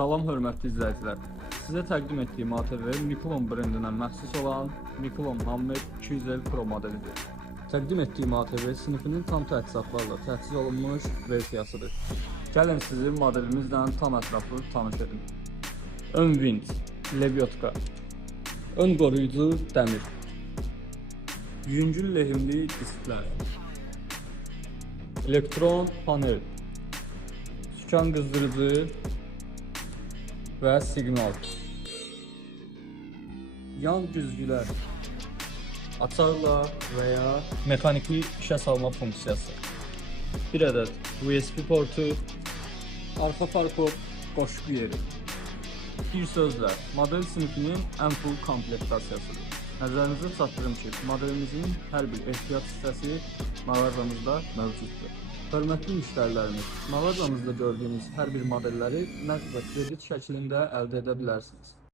Salam hörmətli izləyicilər. Sizə təqdim etdiyim ATV Mikulon brendindən məxsus olan Mikulon Hammer 250 Pro modelidir. Təqdim etdiyim ATV sinifinin tam təchizatlarla təchiz olunmuş versiyasıdır. Gəlin sizi modelimizlə tam ətraflı tanış edim. Ön vinç, lebyotka, ön qoruyucu dəmir, yüngül lehimli disklər, elektron panel, sükan qızdırıcı və siqnal, yan güzgülər, açarla və ya mexaniki işə salma funksiyası, bir ədəd USB portu, arxa parkov qoşqu yeri. Bir sözlə, model sinifinin ən full komplektasiyasıdır. Nəzərinizə çatdırım ki, modelimizin hər bir ehtiyat hissəsi mağazamızda mövcuddur. Hörmətli müştərilərimiz, mağazamızda gördüyünüz hər bir modelləri nəqd və kredit şəklində əldə edə bilərsiniz.